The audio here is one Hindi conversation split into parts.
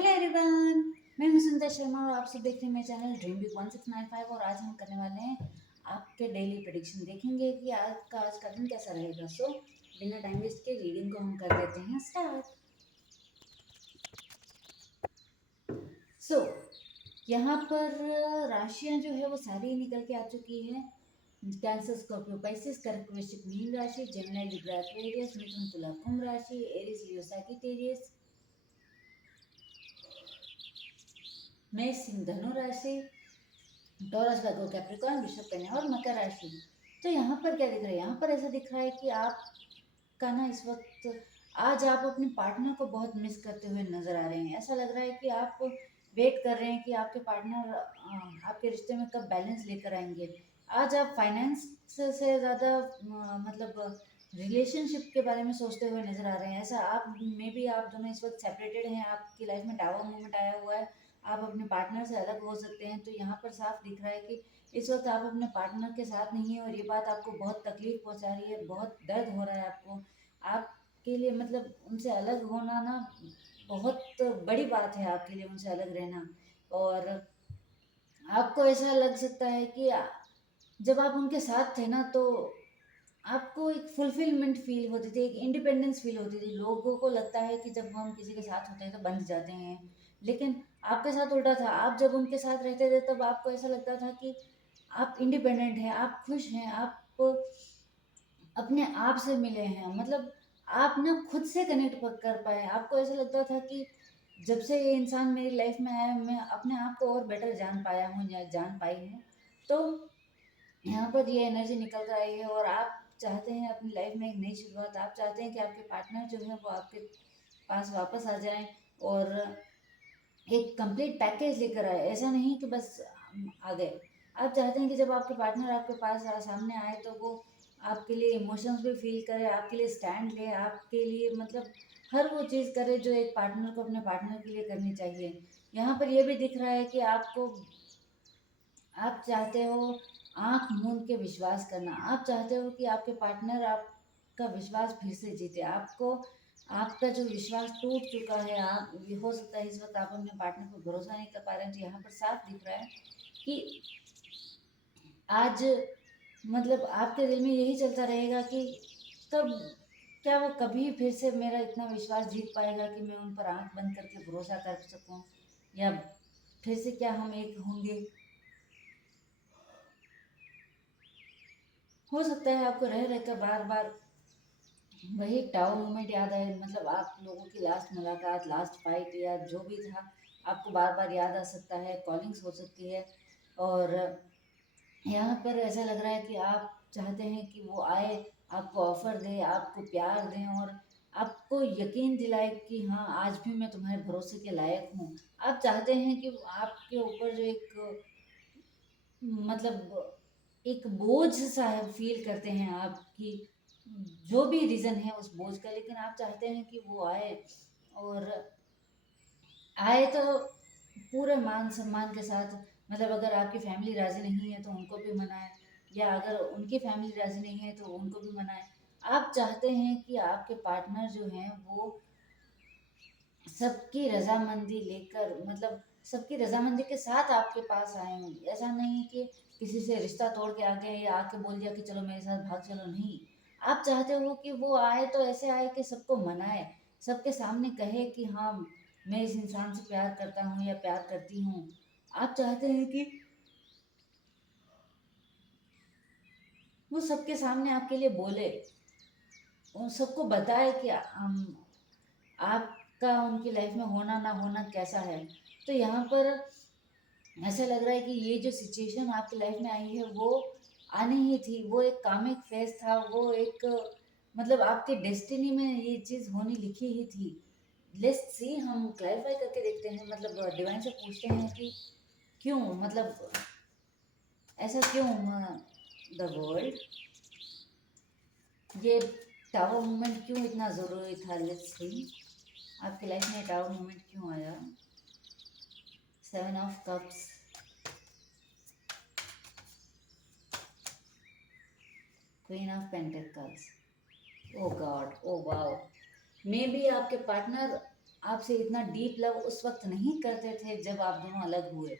हेलो एवरीवन, मैं हूं सुंदर शर्मा और आप सब देख रहे हैं मेरे चैनल ड्रीम बिग 1695। और आज हम करने वाले हैं आपके डेली प्रेडिक्शन। देखेंगे कि आज का दिन कैसा रहेगा। सो बिना टाइम वेस्ट के रीडिंग को हम कर देते हैं स्टार्ट। सो यहाँ पर राशियां जो है वो सारी निकल के आ चुकी है। कैंसर, स्कॉर्पियो, पाइसेस, कर्क, वृश्चिक, मीन राशि, जेमिनी, लिब्रा, एक्वेरियस, मिथुन, तुला, कुंभ राशि, एरीज, लियो, सैजिटेरियस, मेष, सिंह, धनु राशि, टॉरस, वर्गो, कैप्रिकॉर्न, वृषभ, कन्या और मकर राशि। तो यहाँ पर क्या दिख रहा है? यहाँ पर ऐसा दिख रहा है कि आपका ना इस वक्त आज आप अपने पार्टनर को बहुत मिस करते हुए नजर आ रहे हैं। ऐसा लग रहा है कि आप वेट कर रहे हैं कि आपके पार्टनर आपके रिश्ते में कब बैलेंस लेकर आएंगे। आज आप फाइनेंस से ज़्यादा मतलब रिलेशनशिप के बारे में सोचते हुए नजर आ रहे हैं। ऐसा आप मे बी आप दोनों इस वक्त सेपरेटेड हैं, आपकी लाइफ में टावर मोमेंट आया हुआ है, आप अपने पार्टनर से अलग हो सकते हैं। तो यहाँ पर साफ दिख रहा है कि इस वक्त आप अपने पार्टनर के साथ नहीं है और ये बात आपको बहुत तकलीफ पहुंचा रही है, बहुत दर्द हो रहा है आपको। आपके लिए मतलब उनसे अलग होना ना बहुत बड़ी बात है, आपके लिए उनसे अलग रहना। और आपको ऐसा लग सकता है कि जब आप उनके साथ थे ना तो आपको एक फुलफिलमेंट फील होती थी, एक इंडिपेंडेंस फील होती थी। लोगों को लगता है कि जब हम किसी के साथ होते हैं तो बंध जाते हैं, लेकिन आपके साथ उल्टा था। आप जब उनके साथ रहते थे तब आपको ऐसा लगता था कि आप इंडिपेंडेंट हैं, आप खुश हैं, आप अपने आप से मिले हैं। मतलब आप ना खुद से कनेक्ट कर पाए। आपको ऐसा लगता था कि जब से ये इंसान मेरी लाइफ में आया मैं अपने आप को और बेटर जान पाया हूँ या जान पाई हूँ। तो यहाँ पर ये एनर्जी निकल कर आई है और आप चाहते हैं अपनी लाइफ में एक नई शुरुआत। आप चाहते हैं कि आपके पार्टनर जो है वो आपके पास वापस आ जाएं और एक कंप्लीट पैकेज लेकर आए। ऐसा नहीं कि बस आ गए। आप चाहते हैं कि जब आपके पार्टनर आपके पास सामने आए तो वो आपके लिए इमोशंस भी फील करे, आपके लिए स्टैंड ले, आपके लिए मतलब हर वो चीज़ करे जो एक पार्टनर को अपने पार्टनर के लिए करनी चाहिए। यहाँ पर यह भी दिख रहा है कि आप चाहते हो आंख मूंद के विश्वास करना। आप चाहते हो कि आपके पार्टनर आपका विश्वास फिर से जीते। आपको आपका जो विश्वास टूट चुका है, आप ये हो सकता है इस वक्त आप अपने पार्टनर पर भरोसा नहीं कर पा रहे हैं। तो यहाँ पर साफ दिख रहा है कि आज मतलब आपके दिल में यही चलता रहेगा कि कब क्या वो कभी फिर से मेरा इतना विश्वास जीत पाएगा कि मैं उन पर आंख बंद करके भरोसा कर सकूं, या फिर से क्या हम एक होंगे। हो सकता है आपको रह रहकर बार बार वही टावर मोमेंट याद आए। मतलब आप लोगों की लास्ट मुलाकात, लास्ट फाइट या जो भी था, आपको बार बार याद आ सकता है, कॉलिंग्स हो सकती है। और यहाँ पर ऐसा लग रहा है कि आप चाहते हैं कि वो आए, आपको ऑफर दे, आपको प्यार दें और आपको यकीन दिलाए कि हाँ आज भी मैं तुम्हारे भरोसे के लायक हूँ। आप चाहते हैं कि आपके ऊपर जो एक मतलब एक बोझ सा है फील करते हैं आपकी, जो भी रीज़न है उस बोझ का, लेकिन आप चाहते हैं कि वो आए। और आए तो पूरे मान सम्मान के साथ। मतलब अगर आपकी फैमिली राज़ी नहीं है तो उनको भी मनाएं, या अगर उनकी फैमिली राज़ी नहीं है तो उनको भी मनाएं। आप चाहते हैं कि आपके पार्टनर जो हैं वो सबकी रजामंदी लेकर, मतलब सबकी रजामंदी के साथ आपके पास आए हों। ऐसा नहीं कि किसी से रिश्ता तोड़ के आ गए या आके बोल दिया कि चलो मेरे साथ भाग चलो, नहीं। आप चाहते हो कि वो आए तो ऐसे आए कि सबको मनाए, सबके सामने कहे कि हाँ मैं इस इंसान से प्यार करता हूँ या प्यार करती हूँ। आप चाहते हैं कि वो सबके सामने आपके लिए बोले, उन सबको बताए कि आपका उनकी लाइफ में होना ना होना कैसा है। तो यहाँ पर ऐसा लग रहा है कि ये जो सिचुएशन आपकी लाइफ में आई है वो आनी ही थी। वो एक कामिक फेस था, वो एक मतलब आपके डेस्टिनी में ये चीज़ होनी लिखी ही थी। लेट्स सी, हम क्लैरिफाई करके देखते हैं, मतलब डिवाइन से पूछते हैं कि क्यों, मतलब ऐसा क्यों द वर्ल्ड, ये टावर मोमेंट क्यों इतना ज़रूरी था। लेट्स सी आपकी लाइफ में टावर मोमेंट क्यों आया। 7 of cups, queen of pentacles, oh god, oh wow. Maybe आपके पार्टनर आपसे इतना डीप लव उस वक्त नहीं करते थे जब आप दोनों अलग हुए।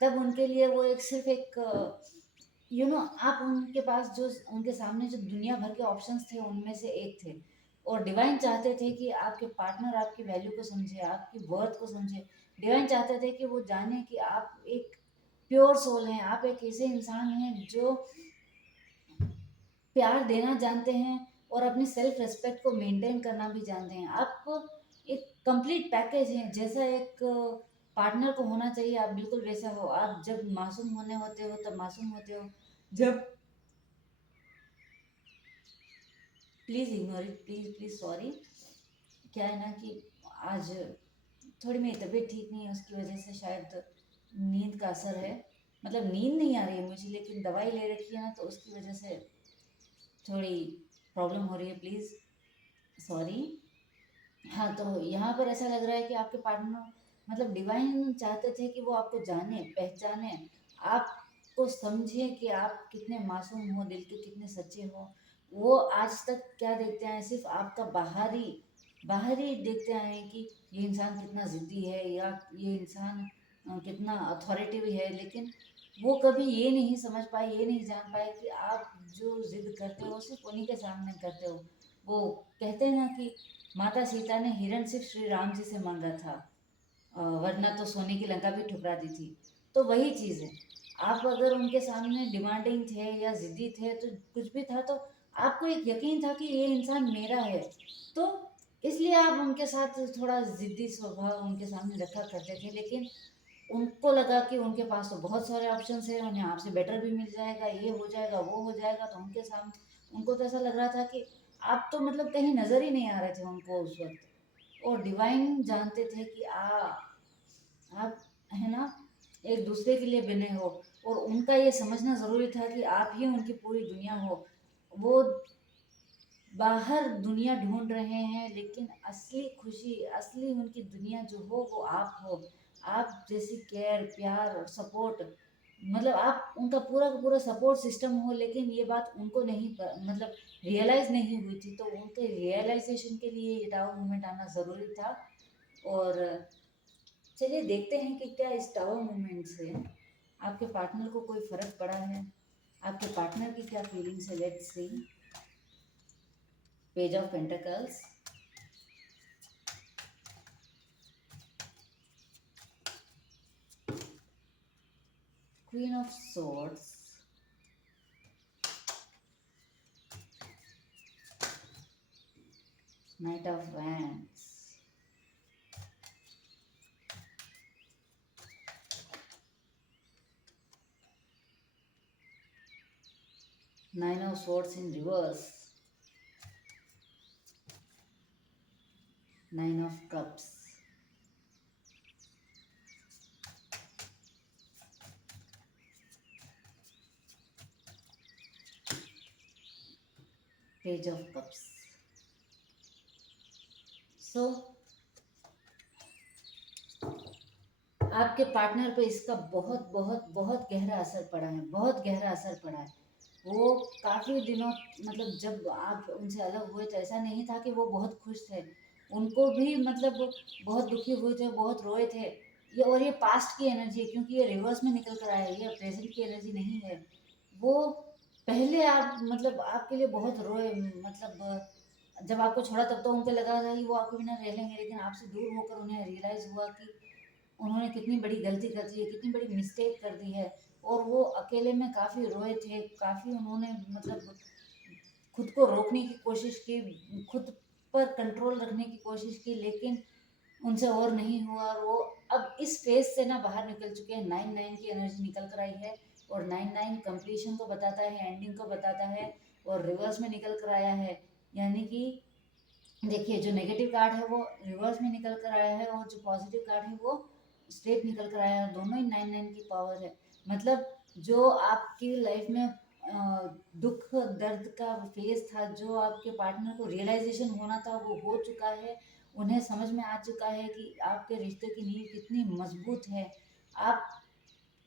तब उनके लिए वो एक सिर्फ एक आप उनके पास जो उनके सामने जो दुनिया भर के ऑप्शंस थे उनमें से एक थे। और डिवाइन चाहते थे कि आपके पार्टनर आपकी वैल्यू को समझे, आपकी वर्थ को समझे। डिवाइन चाहते थे कि वो जाने कि आप एक प्योर सोल हैं, आप एक ऐसे इंसान हैं जो प्यार देना जानते हैं और अपनी सेल्फ रेस्पेक्ट को मेंटेन करना भी जानते हैं। आप एक कंप्लीट पैकेज हैं, जैसा एक पार्टनर को होना चाहिए आप बिल्कुल वैसा हो। आप जब मासूम होने होते हो तब मासूम होते हो। जब please ignore it, please please sorry. क्या है ना कि आज थोड़ी मेरी तबीयत ठीक नहीं है, उसकी वजह से शायद नींद का असर है। मतलब नींद नहीं आ रही है मुझे, लेकिन दवाई ले रखी है ना, तो उसकी वजह से थोड़ी प्रॉब्लम हो रही है, प्लीज़ सॉरी। हाँ, तो यहाँ पर ऐसा लग रहा है कि आपके पार्टनर मतलब डिवाइन चाहते थे कि वो आपको जाने, पहचाने, आपको समझे कि आप कितने मासूम हो, दिल के कितने सच्चे हो। वो आज तक क्या देखते आए हैं, सिर्फ़ आपका बाहरी बाहरी देखते आए हैं कि ये इंसान कितना ज़िद्दी है या ये इंसान कितना अथॉरिटिव है। लेकिन वो कभी ये नहीं समझ पाए, ये नहीं जान पाए कि आप जो ज़िद करते हो सिर्फ़ उन्हीं के सामने करते हो। वो कहते हैं ना कि माता सीता ने हिरण सिर्फ श्री राम जी से मांगा था, वरना तो सोने की लंका भी ठुकरा दी थी। तो वही चीज़ है, आप अगर उनके सामने डिमांडिंग थे या ज़िद्दी थे, तो कुछ भी था, तो आपको एक यकीन था कि ये इंसान मेरा है। तो इसलिए आप उनके साथ थोड़ा ज़िद्दी स्वभाव उनके सामने रखा करते थे। लेकिन उनको लगा कि उनके पास तो बहुत सारे ऑप्शंस हैं, उन्हें आपसे बेटर भी मिल जाएगा, ये हो जाएगा, वो हो जाएगा। तो उनके सामने उनको तो ऐसा लग रहा था कि आप तो मतलब कहीं नज़र ही नहीं आ रहे थे उनको उस वक़्त। और डिवाइन जानते थे कि आप है ना, एक दूसरे के लिए बने हो। और उनका ये समझना ज़रूरी था कि आप ही उनकी पूरी दुनिया हो। वो बाहर दुनिया ढूंढ रहे हैं, लेकिन असली खुशी, असली उनकी दुनिया जो हो वो आप हो। आप जैसी केयर, प्यार और सपोर्ट, मतलब आप उनका पूरा का पूरा सपोर्ट सिस्टम हो। लेकिन ये बात उनको नहीं मतलब रियलाइज़ नहीं हुई थी। तो उनके रियलाइजेशन के लिए ये टावर मूवमेंट आना ज़रूरी था। और चलिए देखते हैं कि क्या इस टावर मूवमेंट से आपके पार्टनर को कोई फ़र्क पड़ा है, आपके पार्टनर की क्या फीलिंग्स है। Let's see. Page of pentacles, Queen of Swords, Knight of Wands, Nine of Swords in reverse, Nine of Cups, Page of Cups. So आपके पार्टनर पे इसका बहुत बहुत बहुत गहरा असर पड़ा है, बहुत गहरा असर पड़ा है। वो काफ़ी दिनों मतलब जब आप उनसे अलग हुए तो ऐसा नहीं था कि वो बहुत खुश थे। उनको भी मतलब बहुत दुखी हुए थे, बहुत रोए थे। ये पास्ट की एनर्जी है, क्योंकि ये रिवर्स में निकल कर आया है, ये प्रेजेंट की एनर्जी नहीं है। वो पहले आप मतलब आपके लिए बहुत रोए, मतलब जब आपको छोड़ा तब तो उनको लगा था कि वो आपके बिना रह लेंगे। लेकिन आपसे दूर होकर उन्हें रियलाइज़ हुआ कि उन्होंने कितनी बड़ी गलती कर दी है, कितनी बड़ी मिस्टेक कर दी है। और वो अकेले में काफ़ी रोए थे, काफ़ी उन्होंने मतलब खुद को रोकने की कोशिश की, खुद पर कंट्रोल रखने की कोशिश की। लेकिन उनसे और नहीं हुआ। और वो अब इस फेज से ना बाहर निकल चुके हैं। 9-9 की एनर्जी निकल कर आई है, और 9-9 कंप्लीशन को बताता है, एंडिंग को बताता है। और रिवर्स में निकल कर आया है, यानी कि देखिए जो नेगेटिव कार्ड है वो रिवर्स में निकल कर आया है, और जो पॉजिटिव कार्ड है वो स्ट्रेट निकल कर आया है। दोनों ही 9-9 की पावर है। मतलब जो आपकी लाइफ में दुख दर्द का फेज था, जो आपके पार्टनर को रियलाइजेशन होना था, वो हो चुका है। उन्हें समझ में आ चुका है कि आपके रिश्ते की नींव कितनी मजबूत है। आप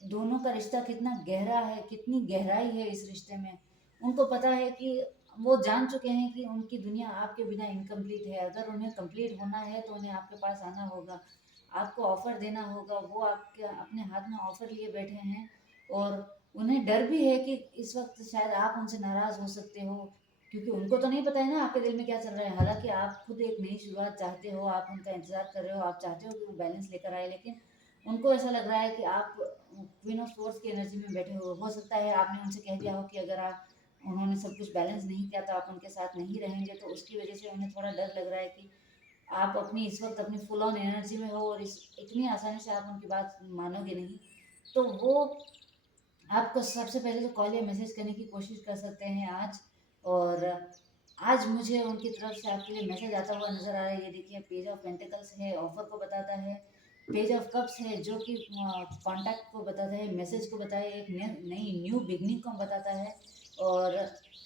दोनों का रिश्ता कितना गहरा है, कितनी गहराई है इस रिश्ते में। उनको पता है कि वो जान चुके हैं कि उनकी दुनिया आपके बिना इनकम्प्लीट है। अगर उन्हें कंप्लीट होना है तो उन्हें आपके पास आना होगा, आपको ऑफ़र देना होगा। वो आपके अपने हाथ में ऑफ़र लिए बैठे हैं और उन्हें डर भी है कि इस वक़्त शायद आप उनसे नाराज़ हो सकते हो, क्योंकि उनको तो नहीं पता है ना आपके दिल में क्या चल रहा है। हालाँकि आप खुद एक नई शुरुआत चाहते हो, आप उनका इंतज़ार कर रहे हो, आप चाहते हो कि वो बैलेंस लेकर आए, लेकिन उनको ऐसा लग रहा है कि आप क्वीन ऑफ सोर्ड्स की एनर्जी में बैठे हो। हो सकता है आपने उनसे कह दिया हो कि अगर आप उन्होंने सब कुछ बैलेंस नहीं किया तो आप उनके साथ नहीं रहेंगे, तो उसकी वजह से उन्हें थोड़ा डर लग रहा है कि आप अपनी इस वक्त अपनी फुल ऑन एनर्जी में हो और इस इतनी आसानी से आप उनकी बात मानोगे नहीं। तो वो आपको सबसे पहले तो कॉल या मैसेज करने की कोशिश कर सकते हैं आज। और आज मुझे उनकी तरफ से आपके लिए मैसेज आता हुआ नज़र आ रहा है। ये देखिए, पेज ऑफ पेंटिकल्स है, ऑफर को बताता है। पेज ऑफ कप्स है जो कि कांटेक्ट को बताता है, मैसेज को बताता है, एक नई न्यू बिगनिंग को बताता है। और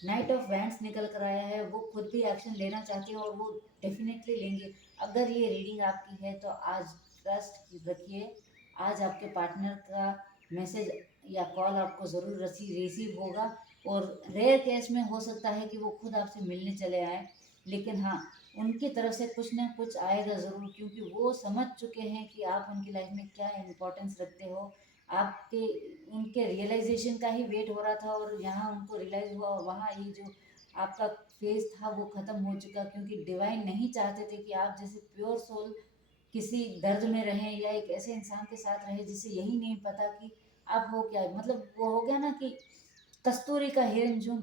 नाइट ऑफ वैंड्स निकल कर आया है, वो खुद भी एक्शन लेना चाहती है और वो डेफिनेटली लेंगे। अगर ये रीडिंग आपकी है तो आज ट्रस्ट रखिए, आज आपके पार्टनर का मैसेज या कॉल आपको ज़रूर रिसीव होगा। और रेयर केस में हो सकता है कि वो खुद आपसे मिलने चले आए, लेकिन हाँ, उनकी तरफ से कुछ ना कुछ आएगा ज़रूर, क्योंकि वो समझ चुके हैं कि आप उनकी लाइफ में क्या इम्पोर्टेंस रखते हो। आपके उनके रियलाइजेशन का ही वेट हो रहा था और यहाँ उनको रियलाइज़ हुआ, वहाँ ये जो आपका फेज था वो ख़त्म हो चुका, क्योंकि डिवाइन नहीं चाहते थे कि आप जैसे प्योर सोल किसी दर्द में रहें या एक ऐसे इंसान के साथ रहें जिसे यही नहीं पता कि आप हो क्या। मतलब वो हो गया ना कि कस्तूरी का हिरन जो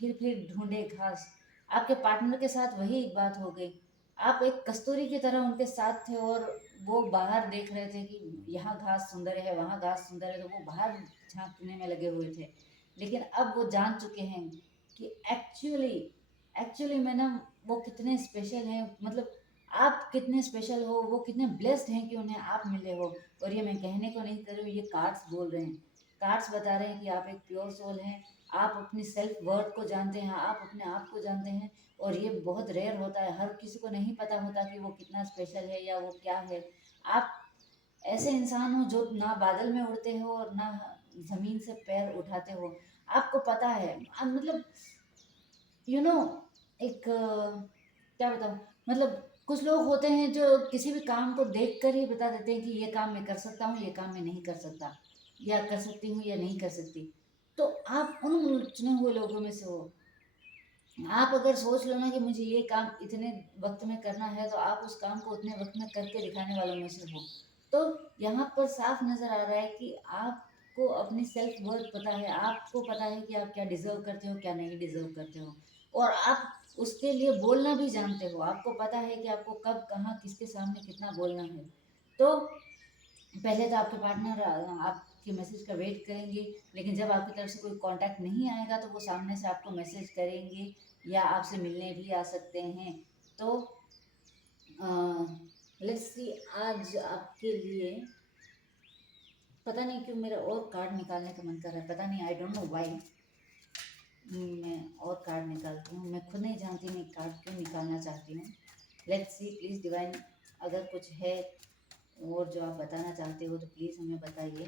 फिर ढूंढे घास, आपके पार्टनर के साथ वही बात हो गई। आप एक कस्तूरी की तरह उनके साथ थे और वो बाहर देख रहे थे कि यहाँ घास सुंदर है, वहाँ घास सुंदर है, तो वो बाहर झांकने में लगे हुए थे। लेकिन अब वो जान चुके हैं कि एक्चुअली एक्चुअली में ना वो कितने स्पेशल हैं। मतलब आप कितने स्पेशल हो, वो कितने ब्लेस्ड हैं कि उन्हें आप मिले हो। और ये मैं कहने को नहीं कर रही हूँ, ये कार्ड्स बोल रहे हैं। कार्ड्स बता रहे हैं कि आप एक प्योर सोल हैं, आप अपनी सेल्फ वर्थ को जानते हैं, आप अपने आप को जानते हैं। और ये बहुत रेयर होता है, हर किसी को नहीं पता होता कि वो कितना स्पेशल है या वो क्या है। आप ऐसे इंसान हो जो ना बादल में उड़ते हो और ना ज़मीन से पैर उठाते हो। आपको पता है, मतलब यू नो एक क्या बताऊँ, मतलब कुछ लोग होते हैं जो किसी भी काम को देख कर ही बता देते हैं कि ये काम मैं कर सकता हूँ, ये काम मैं नहीं कर सकता, या कर सकती हूँ या नहीं कर सकती। तो आप उन चुने हुए लोगों में से हो। आप अगर सोच लो ना कि मुझे ये काम इतने वक्त में करना है, तो आप उस काम को उतने वक्त में करके दिखाने वालों में से हो। तो यहाँ पर साफ नज़र आ रहा है कि आपको अपनी सेल्फ वर्थ पता है, आपको पता है कि आप क्या डिज़र्व करते हो, क्या नहीं डिज़र्व करते हो। और आप उसके लिए बोलना भी जानते हो, आपको पता है कि आपको कब कहाँ किसके सामने कितना बोलना है। तो पहले तो आपके पार्टनर आपके मैसेज का वेट करेंगे, लेकिन जब आपकी तरफ से कोई कांटेक्ट नहीं आएगा तो वो सामने से आपको मैसेज करेंगे या आपसे मिलने भी आ सकते हैं। तो लेट्स सी, आज आपके लिए पता नहीं क्यों मेरा और कार्ड निकालने का मन कर रहा है, पता नहीं, आई डोंट नो व्हाई। मैं और कार्ड निकालती हूँ, मैं खुद नहीं जानती मैं कार्ड क्यों निकालना चाहती हूँ। लेट्स सी, प्लीज़ डिवाइन, अगर कुछ है और जो आप बताना चाहते हो तो प्लीज़ हमें बताइए।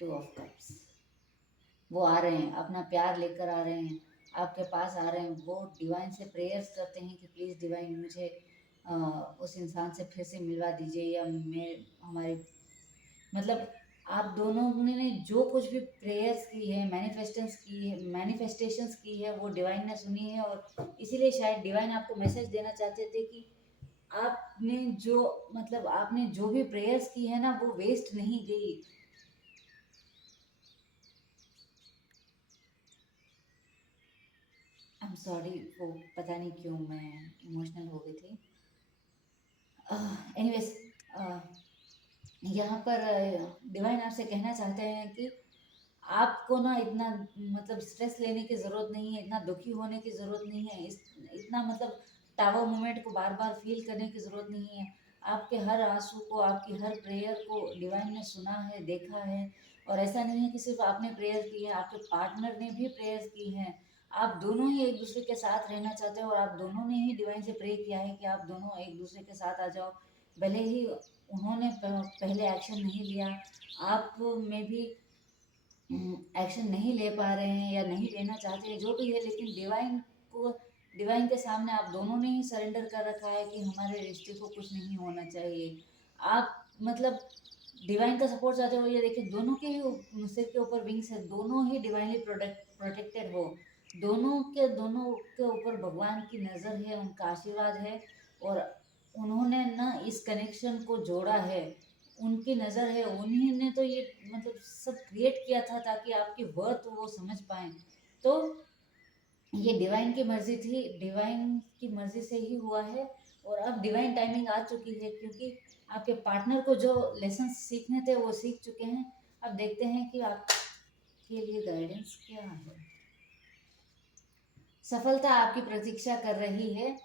टू ऑफ कप्स, वो आ रहे हैं, अपना प्यार लेकर आ रहे हैं, आपके पास आ रहे हैं। वो डिवाइन से प्रेयर्स करते हैं कि प्लीज़ डिवाइन मुझे उस इंसान से फिर से मिलवा दीजिए, या मैं हमारे मतलब आप दोनों ने जो कुछ भी प्रेयर्स की है, मैनिफेस्टेशंस की है, वो डिवाइन ने सुनी है। और इसीलिए शायद डिवाइन आपको मैसेज देना चाहते थे कि आपने जो मतलब आपने जो भी प्रेयर्स की है ना वो वेस्ट नहीं गई। आई एम सॉरी, वो पता नहीं क्यों मैं इमोशनल हो गई थी। एनीवेज, यहाँ पर डिवाइन आपसे कहना चाहते हैं कि आपको ना इतना मतलब स्ट्रेस लेने की ज़रूरत नहीं है, इतना दुखी होने की ज़रूरत नहीं है, इतना मतलब टावर मोमेंट को बार बार फील करने की ज़रूरत नहीं है। आपके हर आंसू को, आपकी हर प्रेयर को डिवाइन ने सुना है, देखा है। और ऐसा नहीं है कि सिर्फ आपने प्रेयर की है, आपके पार्टनर ने भी प्रेयर की हैं। आप दोनों ही एक दूसरे के साथ रहना चाहते हो और आप दोनों ने ही डिवाइन से प्रे किया है कि आप दोनों एक दूसरे के साथ आ जाओ। भले ही उन्होंने पहले एक्शन नहीं लिया, आप में भी एक्शन नहीं ले पा रहे हैं या नहीं लेना चाहते हैं, जो भी है, लेकिन को डिवाइन के सामने आप दोनों ने ही सरेंडर कर रखा है कि हमारे रिश्ते को कुछ नहीं होना चाहिए। आप मतलब डिवाइन का सपोर्ट चाहते हो, ये देखिए दोनों के ही सिर के ऊपर विंग्स है, दोनों ही डिवाइनली प्रोटेक्टेड हो, दोनों के ऊपर भगवान की नज़र है, उनका आशीर्वाद है, और उन्होंने ना इस कनेक्शन को जोड़ा है, उनकी नज़र है, उन्हीं ने तो ये मतलब सब क्रिएट किया था ताकि आपकी वर्थ वो समझ पाए। तो ये डिवाइन की मर्जी थी, डिवाइन की मर्जी से ही हुआ है, और अब डिवाइन टाइमिंग आ चुकी है, क्योंकि आपके पार्टनर को जो लेसन सीखने थे वो सीख चुके हैं। अब देखते हैं कि आपके लिए गाइडेंस क्या है। सफलता आपकी प्रतीक्षा कर रही है,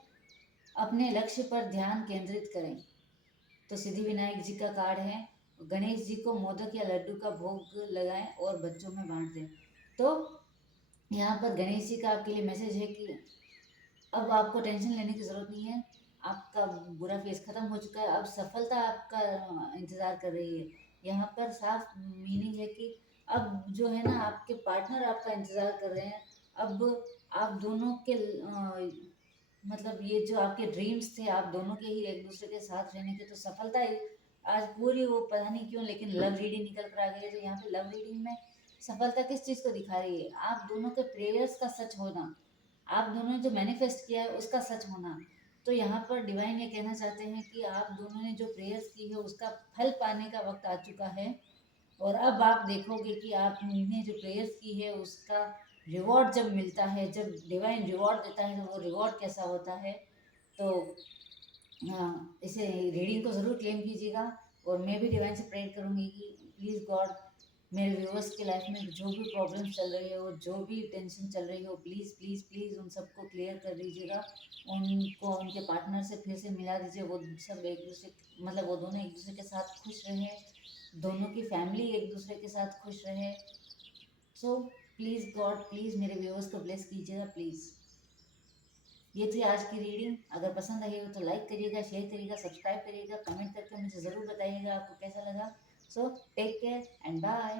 अपने लक्ष्य पर ध्यान केंद्रित करें। तो सिद्धि विनायक जी का कार्ड है, गणेश जी को मोदक या लड्डू का भोग लगाएं और बच्चों में बांट दें। तो यहाँ पर गणेश जी का आपके लिए मैसेज है कि अब आपको टेंशन लेने की ज़रूरत नहीं है, आपका बुरा फेस ख़त्म हो चुका है, अब सफलता आपका इंतज़ार कर रही है। यहाँ पर साफ मीनिंग है कि अब जो है ना, आपके पार्टनर आपका इंतज़ार कर रहे हैं। अब आप दोनों के मतलब ये जो आपके ड्रीम्स थे, आप दोनों के ही एक दूसरे के साथ रहने के, तो सफलता आज पूरी, वो पता नहीं क्यों लेकिन लव रीडिंग निकल कर आ गई है। तो यहाँ पे लव रीडिंग में सफलता किस चीज़ को दिखा रही है? आप दोनों के प्रेयर्स का सच होना, आप दोनों ने जो मैनिफेस्ट किया है उसका सच होना। तो यहाँ पर डिवाइन ये कहना चाहते हैं कि आप दोनों ने जो प्रेयर्स की है उसका फल पाने का वक्त आ चुका है, और अब आप देखोगे कि आपने जो प्रेयर्स की है उसका रिवॉर्ड जब मिलता है, जब डिवाइन रिवॉर्ड देता है, तो वो रिवॉर्ड कैसा होता है। तो इसे रीडिंग को ज़रूर क्लेम कीजिएगा, और मैं भी डिवाइन से प्रेयर करूँगी कि प्लीज़ गॉड, मेरे व्यूअर्स की लाइफ में जो भी प्रॉब्लम्स चल रही हो, जो भी टेंशन चल रही हो, प्लीज़ प्लीज़ प्लीज़ उन सबको क्लियर कर दीजिएगा, उनको उनके पार्टनर से फिर से मिला दीजिए, वो सब एक दूसरे मतलब वो दोनों एक दूसरे के साथ खुश रहें, दोनों की फैमिली एक दूसरे के साथ खुश रहे। सो प्लीज़ गॉड, प्लीज़ मेरे व्यूअर्स को ब्लेस कीजिएगा प्लीज़। ये थी आज की रीडिंग। अगर पसंद आई हो तो लाइक करिएगा, शेयर करिएगा, सब्सक्राइब करिएगा, कमेंट करके मुझे ज़रूर बताइएगा आपको कैसा लगा। So take care and bye.